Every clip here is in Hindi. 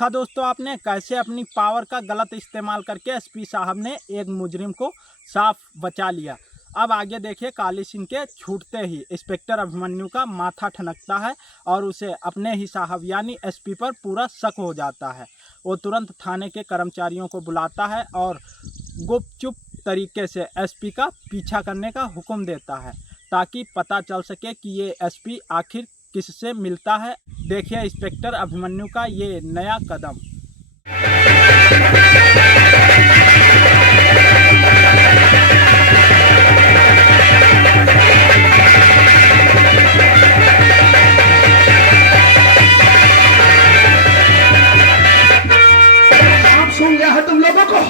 देखा दोस्तों आपने कैसे अपनी पावर का गलत इस्तेमाल करके एसपी साहब ने एक मुजरिम को साफ बचा लिया। अब आगे देखिए, काली सिंह के छूटते ही इंस्पेक्टर अभिमन्यु का माथा ठनकता है और उसे अपने ही साहब यानी एसपी पर पूरा शक हो जाता है। वो तुरंत थाने के कर्मचारियों को बुलाता है और गुपचुप तरीके से एसपी का पीछा करने का हुक्म देता है ताकि पता चल सके कि ये एसपी आखिर किससे मिलता है। देखिए इंस्पेक्टर अभिमन्यु का ये नया कदम। आप सुन गया है तुम लोगों को?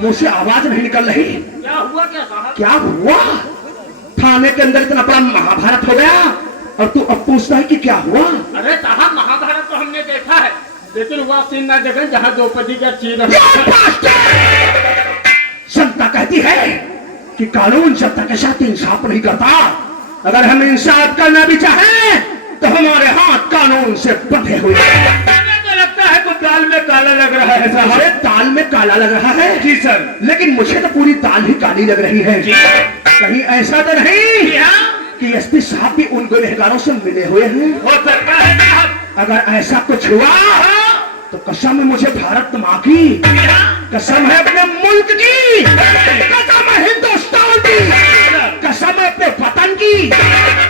मुंह से आवाज नहीं निकल रही। क्या हुआ? क्या साहब? क्या हुआ? थाने के अंदर इतना बड़ा महाभारत हो गया और तू अब पूछता है कि क्या हुआ? अरे साहब, महाभारत तो हमने देखा है, लेकिन वह सीन ना जगह जहाँ द्रौपदी का चीर। जनता कहती है कि कानून जनता के साथ इंसाफ नहीं करता। अगर हम इंसाफ करना भी चाहें तो हमारे हाथ कानून से बंधे हुए। तो लगता है तो दाल में काला लग रहा है साहब। अरे दाल में काला लग रहा है? जी सर। लेकिन मुझे तो पूरी दाल ही काली लग रही है। कहीं ऐसा तो नहीं कि एसपी साहब भी उन गुनहगारों से मिले हुए हैं? हो सकता है साहब। अगर ऐसा कुछ हुआ तो कसम है मुझे भारत माँ की, कसम है अपने मुल्क की, कसम है हिंदुस्तान की, कसम है अपने वतन की।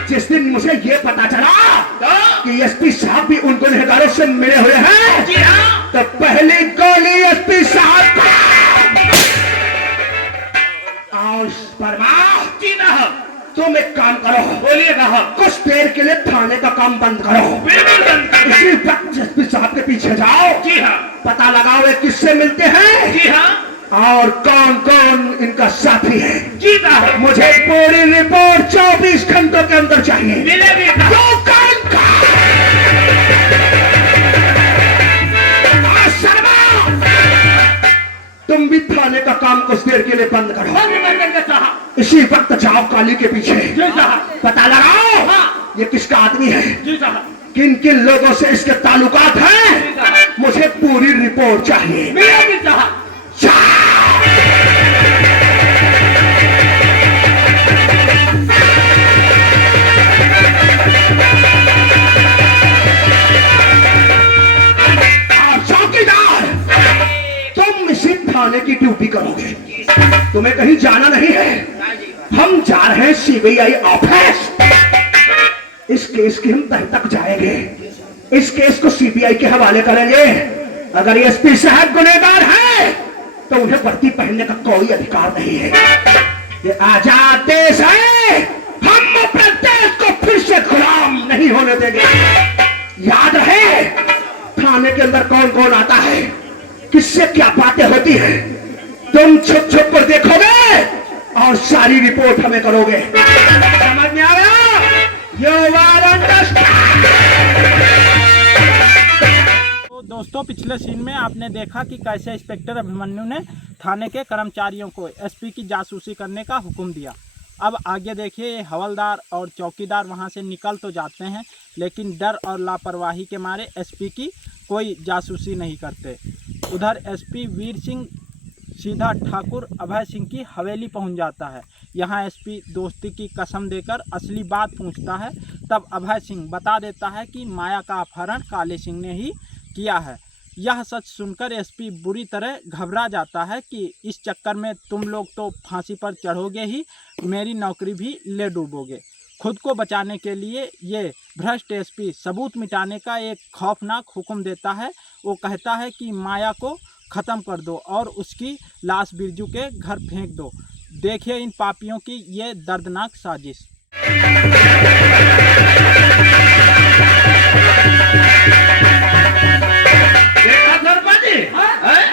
जिस दिन मुझे ये पता चला कि एसपी साहब भी उन गुनहगारों से मिले हुए हैं तो पहली गोली एसपी साहब को। तुम एक काम करो, बोलिए साहब। कुछ देर के लिए थाने का काम बंद करो। बिल्कुल बंद कर। इसी वक्त एसपी साहब के पीछे जाओ। जी हाँ। पता लगाओ ये किससे मिलते हैं। जी हाँ। और कौन कौन इनका साथी है। जी साहब। मुझे पूरी रिपोर्ट 24 घंटों के अंदर चाहिए। मिलेगी साहब। जो काम का तुम भी थाने का काम कुछ देर के लिए बंद करो। साहब। इसी वक्त जाओ काली के पीछे। जी साहब। पता लगाओ हाँ। ये किसका आदमी है, जी साहब। किन किन लोगों से इसके ताल्लुकात हैं। जी साहब। मुझे पूरी रिपोर्ट चाहिए। मिलेगी साहब। चौकीदार, तुम इसी थाने की ड्यूटी करोगे। तुम्हें कहीं जाना नहीं है। हम जा रहे हैं सीबीआई ऑफिस। इस केस की हम तह तक जाएंगे। इस केस को सीबीआई के हवाले करेंगे। अगर एसपी साहब गुनहगार हैं तो उन्हें वर्दी पहनने का कोई अधिकार नहीं है। ये आजाद देश है। हम अपने देश को फिर से गुलाम नहीं होने देंगे। याद रहे थाने के अंदर कौन कौन आता है, किससे क्या बातें होती हैं, तुम छुप छुप कर देखोगे और सारी रिपोर्ट हमें करोगे। समझ में आ गया? तो दोस्तों पिछले सीन में आपने देखा कि कैसे इंस्पेक्टर अभिमन्यु ने थाने के कर्मचारियों को एसपी की जासूसी करने का हुक्म दिया। अब आगे देखिए, हवलदार और चौकीदार वहां से निकल तो जाते हैं लेकिन डर और लापरवाही के मारे एसपी की कोई जासूसी नहीं करते। उधर एसपी वीर सिंह सीधा ठाकुर अभय सिंह की हवेली पहुंच जाता है। यहां एसपी दोस्ती की कसम देकर असली बात पूछता है। तब अभय सिंह बता देता है कि माया का अपहरण काली सिंह ने ही किया है। यह सच सुनकर एसपी बुरी तरह घबरा जाता है कि इस चक्कर में तुम लोग तो फांसी पर चढ़ोगे ही, मेरी नौकरी भी ले डूबोगे। खुद को बचाने के लिए ये भ्रष्ट एसपी सबूत मिटाने का एक खौफनाक हुक्म देता है। वो कहता है कि माया को ख़त्म कर दो और उसकी लाश बिरजू के घर फेंक दो। देखिए इन पापियों की ये दर्दनाक साजिश। देखा सरपंच,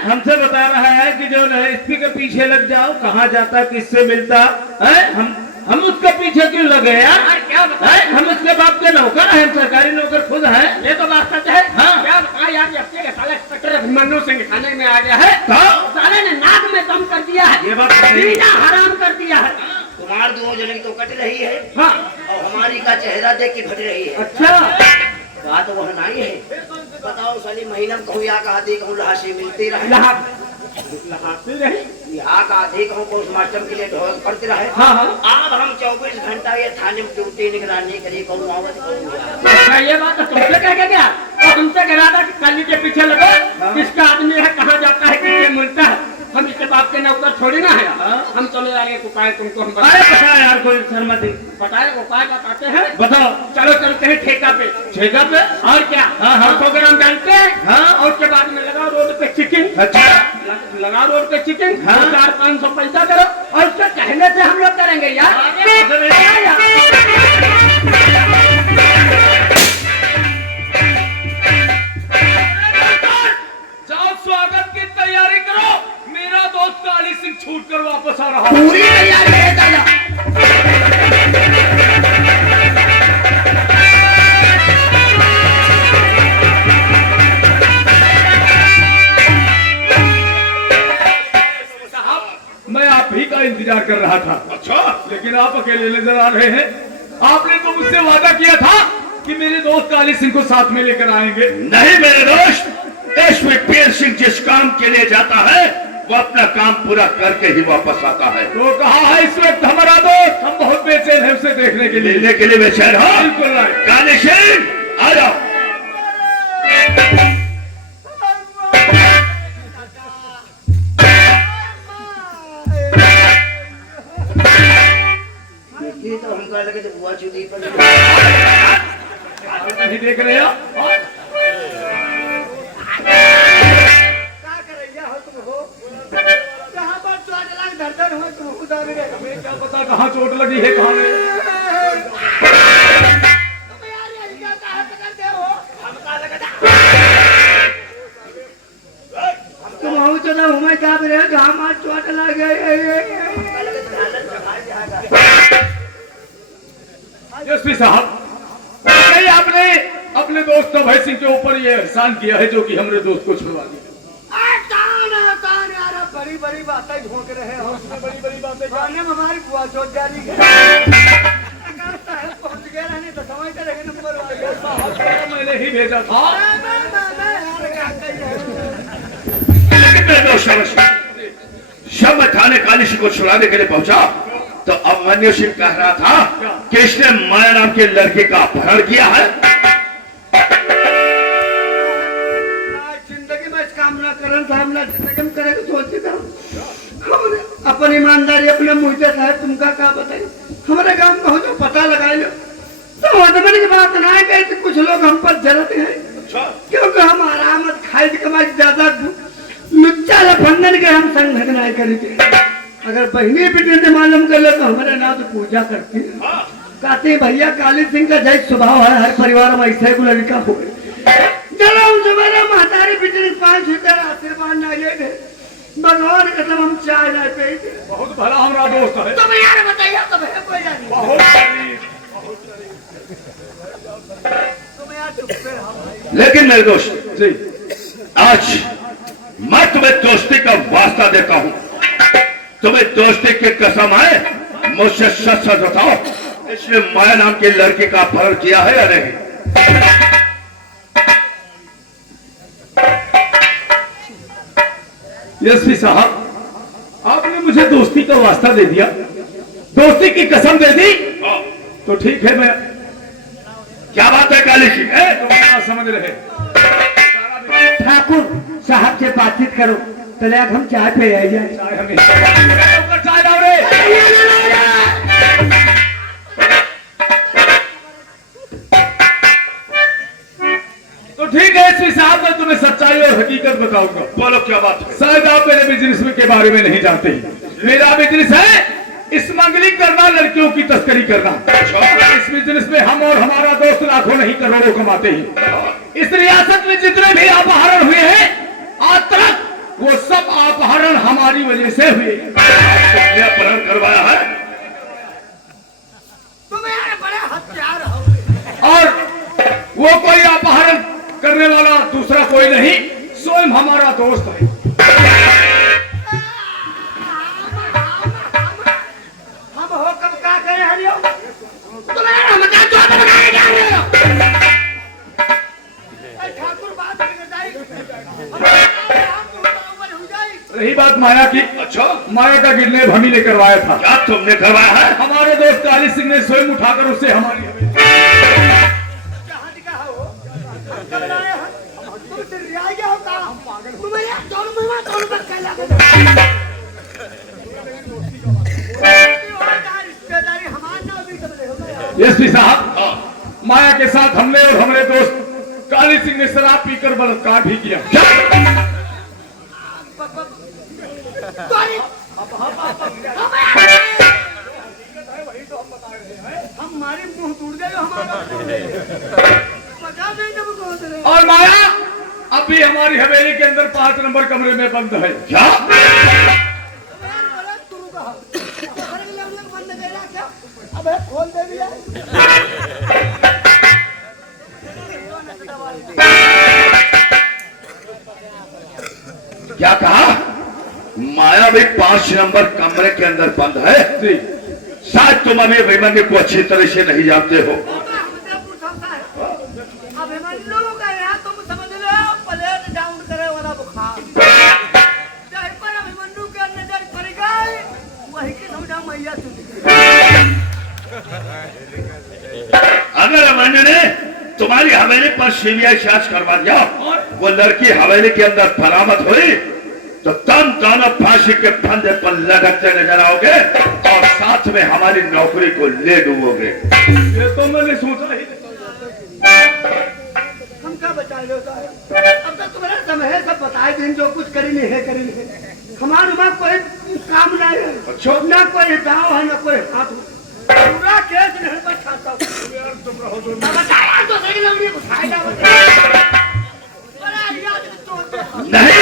हमसे बता रहा है कि जो है एसपी के पीछे लग जाओ, कहाँ जाता किससे मिलता है। हम उसके पीछे क्यों लगे यार? क्या बताएं? हम उसके बाप के नौकर हैं, सरकारी नौकर खुद हैं। ये तो बात सच है। हाँ। क्या बताएं यार, जब से साला इंस्पेक्टर अभिमन्यु सिंह थाने में आ गया है तो साले ने नाक में दम कर दिया है। ये बात हराम कर दिया है। तुम्हार दो जन की तो कट रही है। हाँ। और हमारी का चेहरा देख के घट रही है। अच्छा। बात वह नहीं है। बताओ साली महीना में कहूँ यहाँ का आधी कहूँ लहासी मिलती रहे लहाते रहे। यहाँ का आधी कहूँ पोस्टमार्टम के लिए ढोल करते रहे। हाँ हाँ। अब हम 24 घंटा ये थाने में ड्यूटी निगरानी करी कहूँ आवत कहूँ अच्छा, ये बात तो तुमसे कह के गया और तुमसे कह रहा था कि काली के पीछे लगो, किसका आदमी है, कहाँ जाता है, किससे मिलता है। हम इसके बाप के नौकर थोड़ी ना है। हम चले जाएंगे उपाय तुमको हम अरे पता है यार कोई शर्मती बताए उपाय बताते हैं। बताओ। चलो चलते हैं ठेका पे। ठेका पे? और क्या? हाँ, हाँ। 100 ग्राम डालते हैं। हाँ। और उसके बाद में लगाओ रोड पे चिकन। अच्छा। लगा रोड पे चिकन। हाँ। 400-500 पैसा करो और उसके कहने से हम लोग करेंगे यार। जाओ स्वागत की तैयारी करो, मेरा दोस्त काली सिंह छूट कर वापस आ रहा है। पूरी तैयारी है दादा। मैं आप ही का इंतजार कर रहा था। अच्छा, लेकिन आप अकेले नजर आ रहे हैं। आपने तो मुझसे वादा किया था कि मेरे दोस्त काली सिंह को साथ में लेकर आएंगे। नहीं मेरे दोस्त, एसपी सिंह जिस काम के लिए जाता है वो अपना काम पूरा करके ही वापस आता है। तो कहा है इस वक्त हमारा दोस्त, हम बहुत बेचैन हैं उसे देखने के लिए। मिलने के लिए बेचैन हो? बिल्कुल नहीं। काली सिंह आ जाओ। ये तो हम कह लगे तो बुआ चुदी पर नहीं देख रहे हो? हमें क्या पता कहाँ चोट लगी है, कहाँ नहीं। तुम हो तो ना हमें क्या रहे जहाँ मार चोट लगे। एसपी साहब, नहीं आपने अपने दोस्त अभय सिंह के ऊपर ये एहसान किया है जो कि हमरे दोस्त को छुड़वा दिया। बड़ी बड़ी बातें घोंक रहे हो। बड़ी बड़ी बातें जाने में हमारी बुआ चोट जारी है। पहुंच गया नहीं तो समझ के रहे नंबर वाले मैंने ही भेजा था। जब मैं थाने काली सिंह को छुड़ाने के लिए पहुंचा तो अभिमन्यु सिंह कह रहा था कि इसने माया नाम के लड़के का अपहरण किया है। जिंदगी में इस काम ना करन था, हम जिंदगी में करेंगे सोचते था। हमने अपन ईमानदारी अपने मुझे साहब तुमका क्या बताइए, हमारे गांव में हो जो पता लगा लो तो आदमी की बात ना है कि कुछ लोग हम पर जलते हैं क्योंकि हम आराम खाई कमाई ज्यादा लुच्चा लफंदन के हम संग नहीं करेंगे। अगर बहनी बेटी ने मालूम कर ले तो हमारे नाम तो पूजा करती है। कहते भैया काली सिंह का जय स्वभाव है, हर परिवार में ऐसा ही लड़का हो चलो हम सवेरे महतारी बेटी ने 5 लीटर आशीर्वाद ना ले भगवान कसम हम चाय ना पे। बहुत भला हमारा दोस्त है। तो मैं यार बताइए तो मैं कोई जानी बहुत शरीफ। लेकिन मेरे दोस्त जी, आज मैं तुम्हें दोस्ती का वास्ता देता हूँ। तुम्हें दोस्ती की कसम है, मुझसे सच सच बताओ इसने माया नाम के लड़के का अपहरण किया है या नहीं? एसपी साहब, आपने मुझे दोस्ती का वास्ता दे दिया, दोस्ती की कसम दे दी, तो ठीक है। मैं क्या बात है काली सिंह? तुम क्या समझ रहे? ठाकुर साहब से बातचीत करो, पहले आज हम चाय पे आ जाए। चाय हमें चाय लाओ रे। तो ठीक है एसपी साहब, मैं तुम्हें सच्चाई और हकीकत बताऊंगा। बोलो क्या बात है? शायद आप मेरे बिजनेस के बारे में नहीं जानते। मेरा बिजनेस है स्मगलिंग करना, लड़कियों की तस्करी करना। इस बिजनेस में हम और हमारा दोस्त लाखों नहीं करोड़ों कमाते हैं। इस रियासत में जितने भी अपहरण हुए हैं आज तक, वो सब अपहरण हमारी वजह से हुए। तुमने अपहरण करवाया है? तुम यार बड़े हथियार हो। और वो कोई अपहरण करने वाला दूसरा कोई नहीं, स्वयं हमारा दोस्त है। हम हो कब का करे हरियो तुम यार हम क्या चोट बनाए जा रहे हो। ठाकुर बात माया की। अच्छा, माया का किडनैप हम ही ने करवाया था। क्या तुमने करवाया है? हमारे दोस्त काली सिंह ने स्वयं उठाकर उससे हमारी कहाँ दिखा हो? हम कब लाए हैं? तुम चिल्लाए क्या होता? तुम्हें ये दोनों मुँह दोनों पर कहला के रिश्तेदारी हमारे ना भी कब ले होगा यार? एसपी साहब, माया के साथ हमने और हमारे दोस्त काली सिंह ने शराब पीकर बलात्कार भी किया। हमारे मुंह टूट गए हमारा पता नहीं जब कौन से और माया अब भी हमारी हवेली के अंदर 5 नंबर कमरे में बंद है। क्या? बंद करेगा क्या? अबे खोल दे दिया। क्या कहा? माया भी 5 नंबर कमरे के अंदर बंद है। जी, शायद तुम अभी अभिमन्यु को अच्छी तरह से नहीं जानते हो। अभिमन्यु का यहाँ तुम समझ लो प्लेट डाउन करे वाला बुखार। जहीं पर अभिमन्यु के नजर पड़ गई वही की समझा मैया चुकी। अगर अभिमन्यु ने तुम्हारी हवेली पर सीबीआई जांच करवा दिया, वो लड़की हवेली के अंदर बरामद हुई, तो तुम दोनों फांसी के फंदे पर लटकते नजर आओगे और साथ में हमारी नौकरी को ले डूबोगे। ये तो मैंने सोचा ही। हम क्या बचा लेता है? अब तक तुम्हारा समय है, सब बताए दिन जो कुछ करी नहीं है करी नहीं है। हमारे वहाँ कोई काम नहीं है। अच्छा। ना कोई दाव है ना कोई हाथ। पूरा केस नहीं पर छाता हूँ। बताया तो सही लग रही है, उठाई ना बड़ा याद तो नहीं,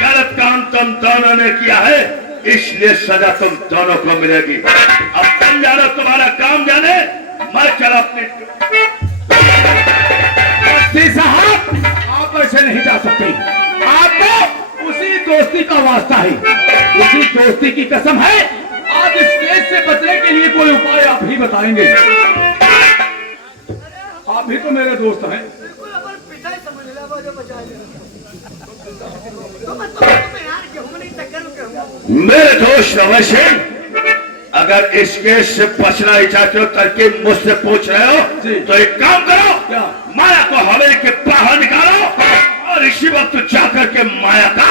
गलत काम तुम दोनों ने किया है, इसलिए सजा तुम दोनों को मिलेगी। अब तुम जानो तुम्हारा काम जाने, मैं चला अपनी। एसपी साहब, आप ऐसे नहीं जा सकते। आपको उसी दोस्ती का वास्ता है, उसी दोस्ती की कसम है। आज इस केस से बचने के लिए कोई उपाय आप ही बताएंगे। आप भी तो मेरे दोस्त हैं। बिल्कुल अपन पिता ही समझ ले वो जो बचा लिया। तुम्हें यार गेहूं नहीं टक्कर के मेरे दोस्त रमेश सिंह, अगर इस केस से बचना ही चाहते हो, तरकीब मुझसे पूछ रहे हो, तो एक काम करो, क्या? माया को हवेली के बाहर निकालो और इसी वक्त जाकर के माया का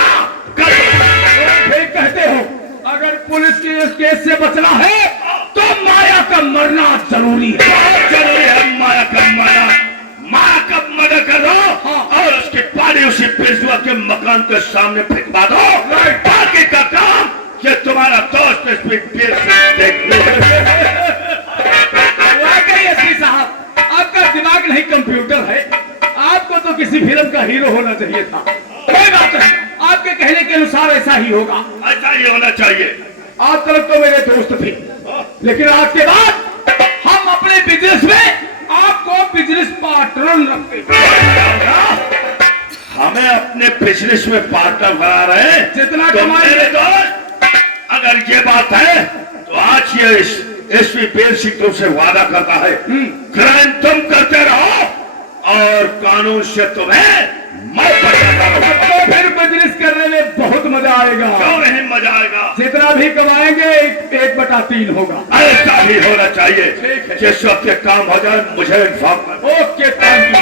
ठीक कहते हो। अगर पुलिस की इस केस से बचना है तो माया का मरना जरूरी है। जरूरी है माया का मर्डर कर दो और उसकी पानी उसी बिरजुआ के मकान के सामने फेंकवा दो। बाकी का काम ये तुम्हारा दोस्त देख लो। वाकई एसपी साहब, आपका दिमाग नहीं कंप्यूटर है। आपको तो किसी फिल्म का हीरो होना चाहिए था। कोई बात नहीं, आपके कहने के अनुसार ऐसा ही होगा। ऐसा ही होना चाहिए। आज तक तो मेरे दोस्त थे, लेकिन आज के बाद हम अपने बिजनेस में आपको बिजनेस पार्टनर रखते हैं। हमें अपने बिजनेस में पार्टनर बना रहे हैं। जितना तो कमाएंगे मेरे दोस्त, अगर ये बात है तो आज ये एसपी बेल सिंह तुमसे वादा करता है, क्राइम तुम करते रहो और कानून से तुम्हें मैं बचाता रहूं। तो फिर बिजनेस करने में बहुत मजा आएगा। क्यों नहीं मजा आएगा? जितना भी कमाएंगे 1/3 होगा। ऐसा भी होना चाहिए। ठीक है। जिस वक्त ये काम हो जाए मुझे इन्फॉर्म कर। Okay, thank you.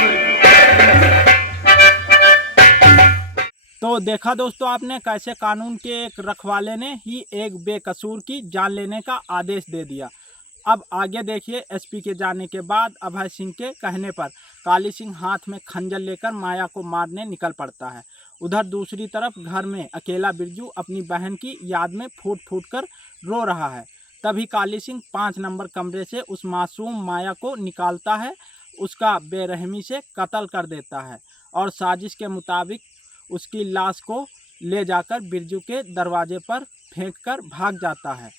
तो देखा दोस्तों आपने कैसे कानून के एक रखवाले ने ही एक बेकसूर की जान लेने का आदेश दे दिया। अब आगे देखिए, एसपी के जाने के बाद अभय सिंह के कहने पर काली सिंह हाथ में खंजर लेकर माया को मारने निकल पड़ता है। उधर दूसरी तरफ घर में अकेला बिरजू अपनी बहन की याद में फूट फूट कर रो रहा है। तभी काली सिंह 5 नंबर कमरे से उस मासूम माया को निकालता है, उसका बेरहमी से कत्ल कर देता है और साजिश के मुताबिक उसकी लाश को ले जाकर बिरजू के दरवाजे पर फेंककर भाग जाता है।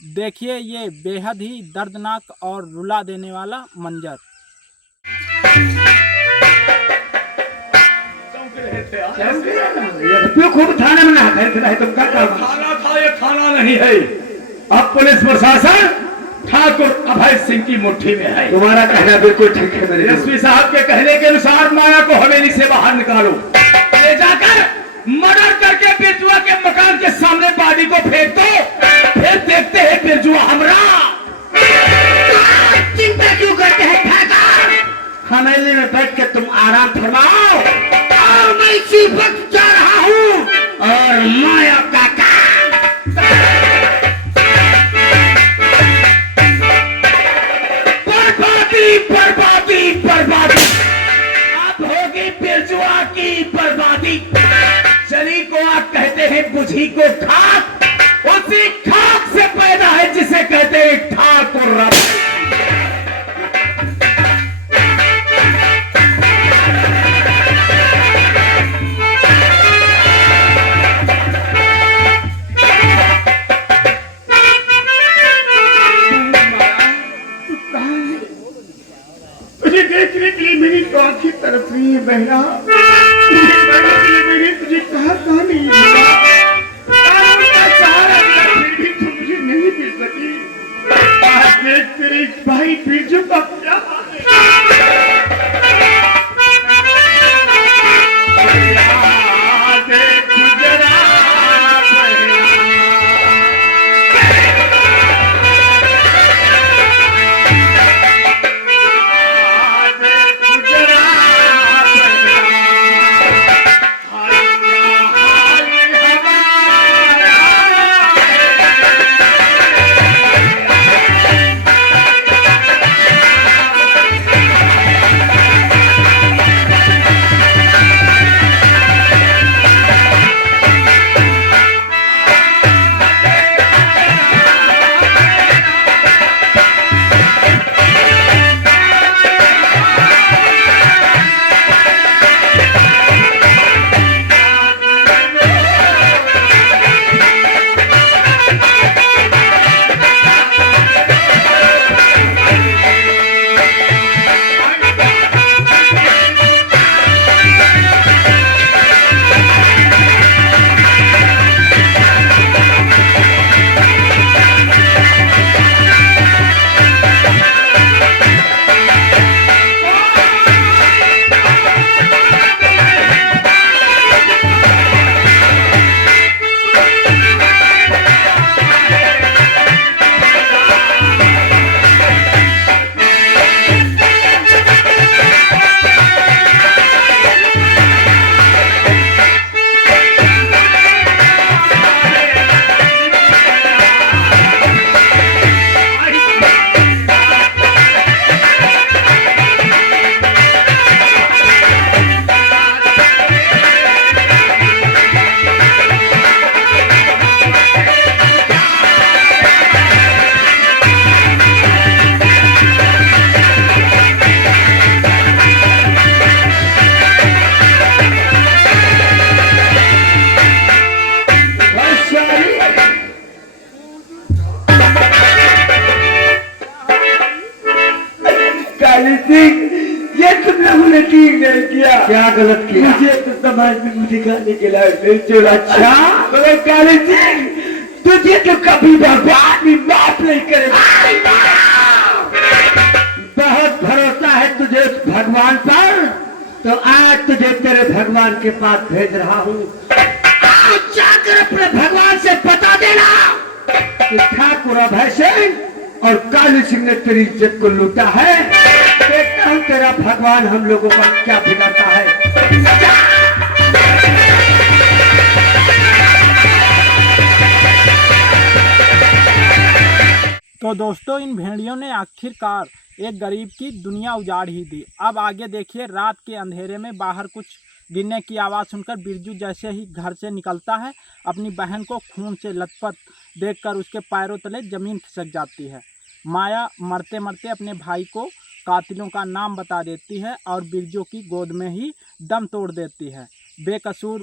देखिए ये बेहद ही दर्दनाक और रुला देने वाला मंजर। खूब थाने में रहे तुम क्या खाना था, ये खाना नहीं है। अब पुलिस प्रशासन ठाकुर अभय सिंह की मुट्ठी में है। तुम्हारा कहना बिल्कुल ठीक है मेरे। एसपी साहब के कहने के अनुसार माया को हवेली से बाहर निकालो, ले जाकर मर्डर करके बिरजुआ के मकान के सामने बॉडी को फेंक दो, फिर देखते हैं बिरजुआ हमरा। चिंता क्यों करते हैं ठेका? हवेली में बैठ के तुम आराम फरमाओ और मैं इसी वक्त जा रहा हूँ और माया काका बर्बादी बर्बादी बर्बादी, अब होगी बिरजुआ की बर्बादी। शरीर को आप कहते हैं, बुझी को खाक, उसी खाक से पैदा है जिसे कहते हैं ठाकुर रब। तुझे देखने के लिए मेरी तो आंखें तरफ रही है बहना, तुझे पाने के लिए मैंने तुझे कहा नहीं मिला, सहारा दिया फिर भी तुम मुझे नहीं मिल सकी। आज देख तेरे भाई बिरजू का क्या हाल है। देख जरा ये तुम लोगों ने ठीक नहीं किया। क्या गलत किया? मुझे तो समाज में मुझे खाने के लायक नहीं चला। अच्छा मगर काली सिंह, तुझे तो कभी भगवान भी माफ नहीं करेगा। बहुत भरोसा है तुझे उस भगवान पर, तो आज तुझे तेरे भगवान के पास भेज रहा हूँ। आज जाकर अपने भगवान से बता देना कि ठाकुर अभय सिंह और काली सिंह ने तेरी इज्जत को लूटा है। देखता हूँ तेरा भगवान हम लोगों का क्या बिगाड़ता है। तो दोस्तों, इन भेड़ियों ने आखिरकार एक गरीब की दुनिया उजाड़ ही दी। अब आगे देखिए, रात के अंधेरे में बाहर कुछ गिरने की आवाज़ सुनकर बिरजू जैसे ही घर से निकलता है, अपनी बहन को खून से लथपथ देखकर उसके पैरों तले ज़मीन खिसक जाती है। माया मरते मरते अपने भाई को कातिलों का नाम बता देती है और बिरजू की गोद में ही दम तोड़ देती है। बेकसूर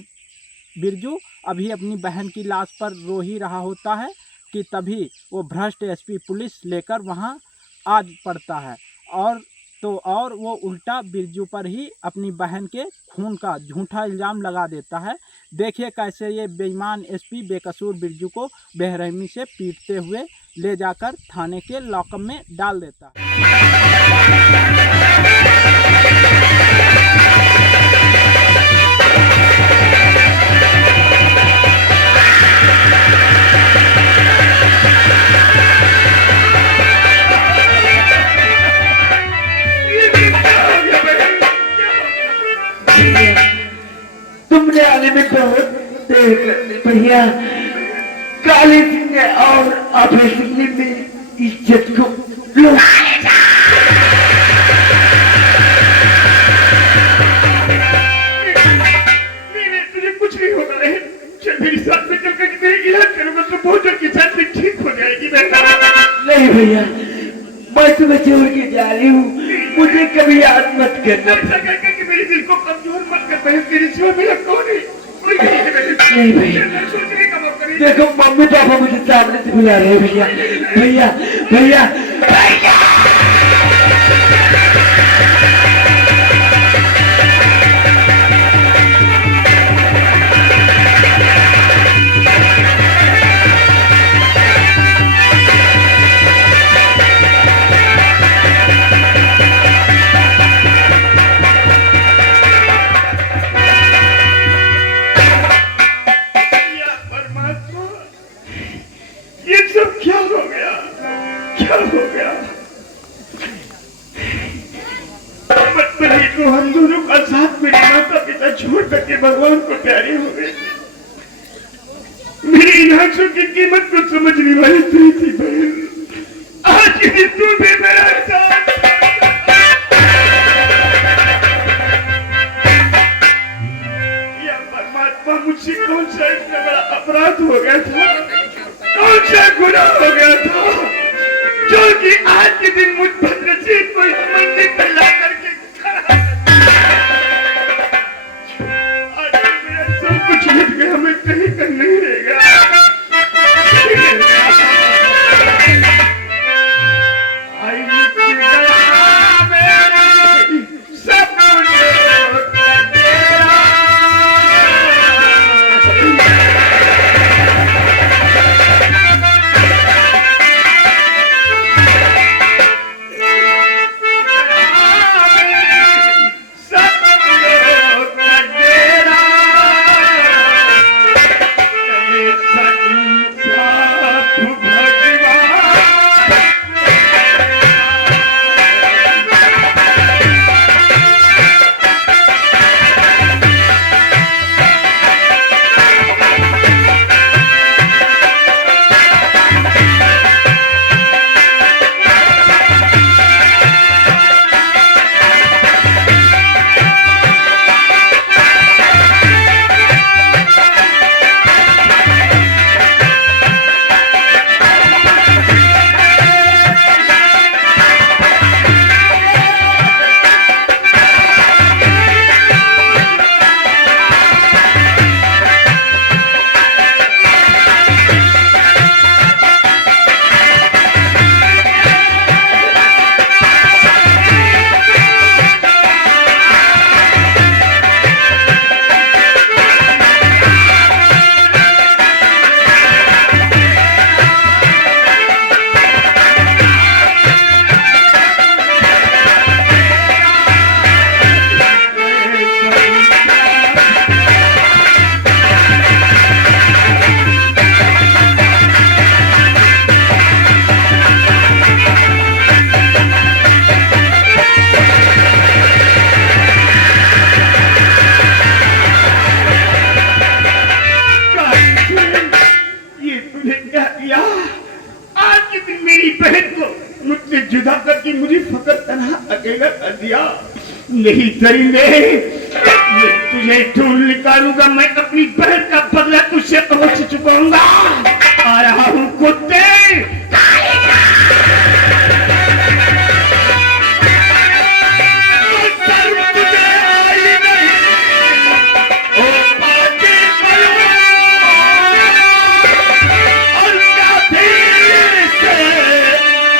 बिरजू अभी अपनी बहन की लाश पर रो ही रहा होता है कि तभी वो भ्रष्ट एसपी पुलिस लेकर वहाँ आ पड़ता है और वो उल्टा बिरजू पर ही अपनी बहन के खून का झूठा इल्ज़ाम लगा देता है। देखिए कैसे ये बेईमान एसपी बेकसूर बिरजू को बेरहमी से पीटते हुए ले जाकर थाने के लॉकअप में डाल देता है। भैया काली सिंह ने और अभय सिंह ने मेरी इज्जत को लुटाया। तुझे कुछ नहीं होगा रहे, चल मेरे साथ में चल कर मेरी इलाज करूंगा तो बहुत जल्द के साथ में ठीक हो जाएगी बेटा। नहीं भैया मैं तुम्हें छोड़ के जा रही हूँ, मुझे कभी याद मत करना। ऐसा कहकर कि मेरे दिल को कमजोर मत कर बहन, तेरी सिवा मेरा कौन है? नहीं भैया सोचने का मौका नहीं। देखो मम्मी पापा मुझे सामने से बुला रहे हैं भैया भैया भैया भैया। ये सब क्या हो गया, क्या हो गया? बचपन को हम दोनों का साथ मेरे माता पिता छोड़ करके भगवान को प्यारे हो गए। मेरी इन आंखों की कीमत को समझने वाली तू थी बहन, आज के दिन तू भी मेरा साथ। या परमात्मा मुझसे कौन सा इतना बड़ा अपराध हो गया था, कौन सा गुनाह हो गया था जो कि आज के दिन मुझ बदनसीब को इस मंदिर पर ला करके खड़ा कर दिया। आज मेरा सब कुछ मिट गया, मैं कहीं का नहीं रह गया। आई मिट गया मेरी सब कुछ तेरा। नहीं करेंगे, मैं तुझे ढूंढ निकालूंगा, मैं अपनी बहन का बदला तुझसे अवश्य चुकाऊंगा। आ रहा हूँ कुत्ते।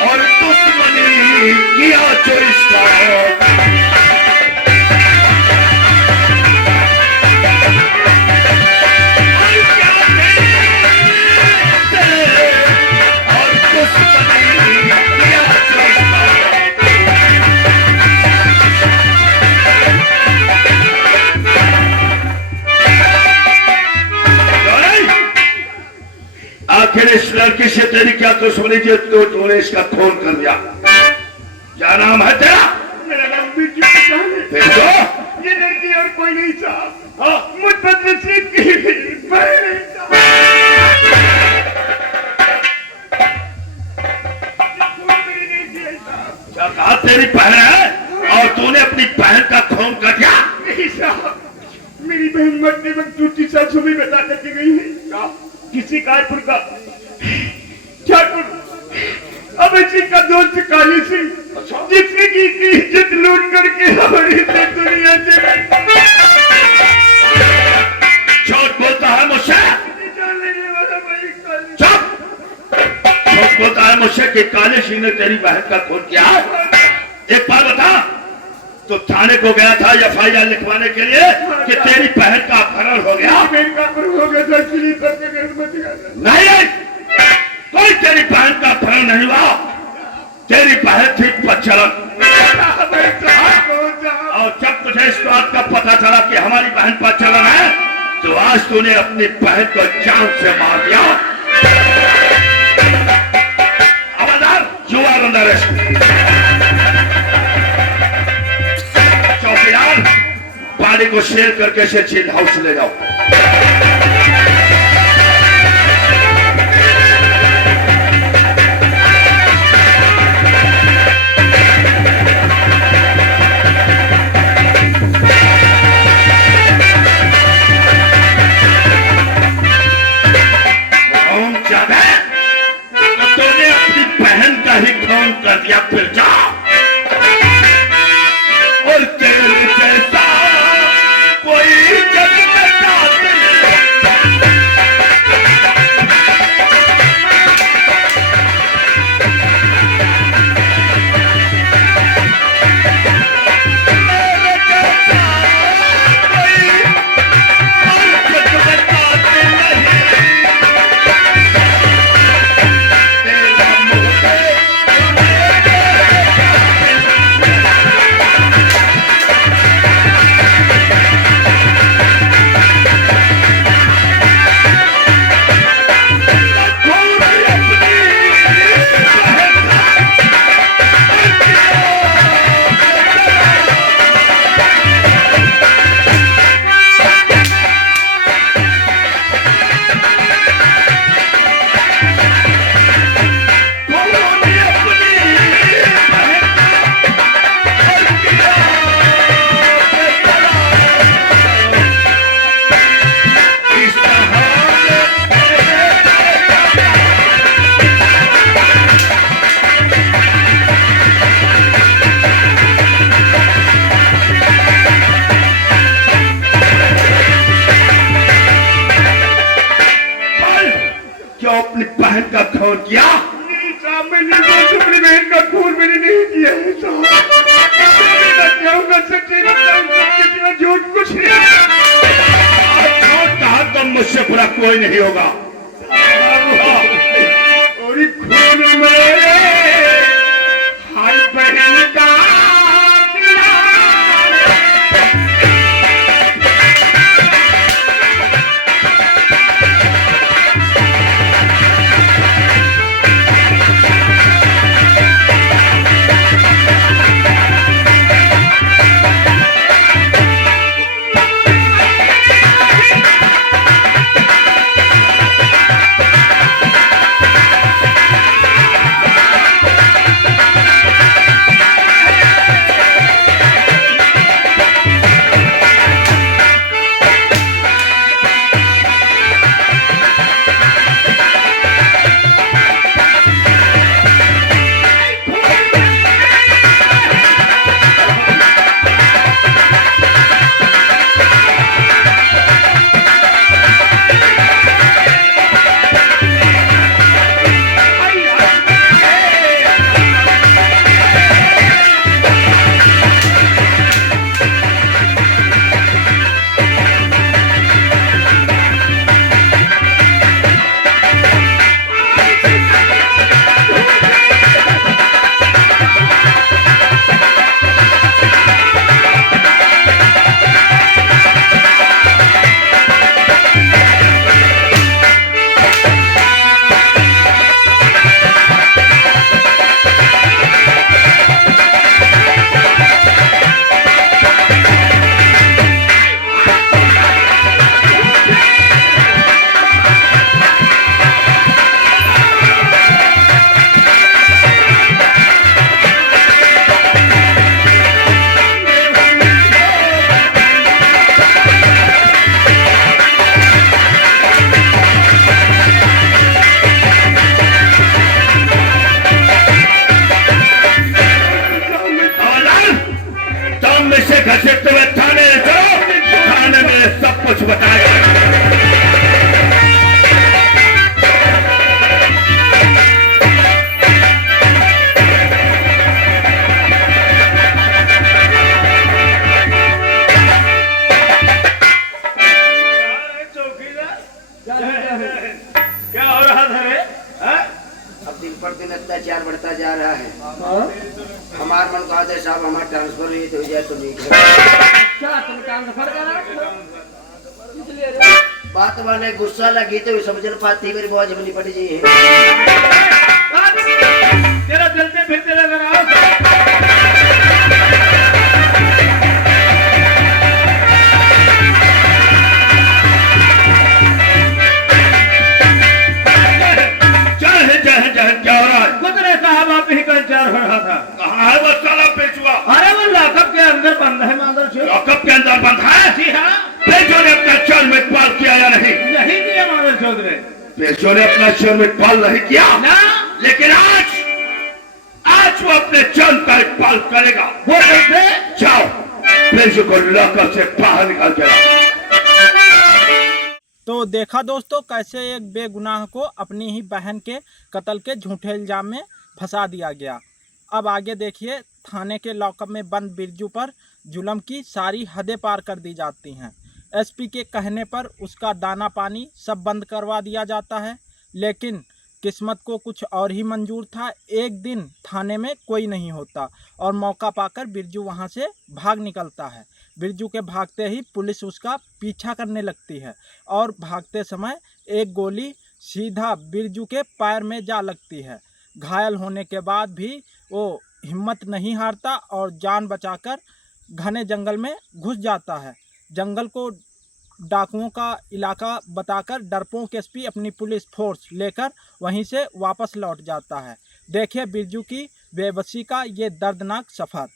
और दुश्मनी किया जो इसका आखिर इस लड़की से तेरी क्या दुश्मनी जो तूने इसका खून कर दिया? क्या नाम है तेरा? मेरा नाम बिरजू प्रसाद है। ये लड़की और कोई नहीं था, मुतनसीब की बहन क्या कहा तेरी बहन है और तूने अपनी बहन का खून कर दिया? नहीं साहब, मेरी बहन मरने वक्त दूसरी सासू भी बता करके गई है। किसी कायपुर का ठाकुर अभय सिंह का दोस्त काली सिंह, जिसने की इज्जत लूट करके हमारी से दुनिया से झूठ बोलता है मुझसे? चुप! झूठ बोलता है मुझसे कि काले सिंह ने तेरी बहन का खून किया? एक बार बता, तो थाने को गया था FIR लिखवाने के लिए कि तेरी बहन का अपहरण हो गया? नहीं, कोई तेरी बहन का अपहरण नहीं हुआ। तेरी बहन थी बदचलन, और जब तुझे इस बात का पता चला कि हमारी बहन बदचलन है, तो आज तूने अपनी बहन को जान से मार दिया। हवलदार, यू आर अंडर अरेस्ट। चौकीदार, पानी को शेयर करके इसे जेल हाउस ले जाओ। कर दिया, फिर जाओ और तेरे जैसा कोई जग में जाते अपनी बहन का खून किया? नहीं साहब, मैंने अपनी बहन का खून मैंने नहीं किया है साहब। झूठ कुछ नहीं। झूठ कहा तो मुझसे बुरा कोई नहीं होगा। और खून में हर बहन का दिन पर दिन अत्याचार बढ़ता जा रहा है। हमार मन कहा दे साहब हमारा ट्रांसफर हुई तो हो जाए तो नहीं क्या तुम ट्रांसफर करा इसलिए रे? बात वाले गुस्सा लगी तो समझ न पाती मेरी बहुत जमनी पड़ जी है। तेरा चलते फिरते नजर आओ। क्या हो रहा है? खुद रे साहब आप ही का इंतजार हो रहा था। कहाँ है वो साला पेशवा? अरे वो लॉकअप के अंदर बंद है माधर चौधरी। लॉकअप के अंदर बंद है? जी हाँ। पेशो ने अपना चल में पाल किया या नहीं? नहीं किया माधर चौधरी। पेशो ने अपना चल में पाल नहीं किया ना, लेकिन आज वो अपने चल का पाल करेगा। वो कैसे? जाओ पेशो को लॉकअप से बाहर निकाल के लाओ। तो देखा दोस्तों कैसे एक बेगुनाह को अपनी ही बहन के कत्ल के झूठे इल्जाम में फंसा दिया गया। अब आगे देखिए, थाने के लॉकअप में बंद बिरजू पर जुल्म की सारी हदें पार कर दी जाती हैं। एसपी के कहने पर उसका दाना पानी सब बंद करवा दिया जाता है, लेकिन किस्मत को कुछ और ही मंजूर था। एक दिन थाने में कोई नहीं होता और मौका पाकर बिरजू वहां से भाग निकलता है। बिरजू के भागते ही पुलिस उसका पीछा करने लगती है और भागते समय एक गोली सीधा बिरजू के पैर में जा लगती है। घायल होने के बाद भी वो हिम्मत नहीं हारता और जान बचाकर घने जंगल में घुस जाता है। जंगल को डाकुओं का इलाका बताकर डरपोक एसपी अपनी पुलिस फोर्स लेकर वहीं से वापस लौट जाता है। देखिए बिरजू की बेबसी का ये दर्दनाक सफ़र।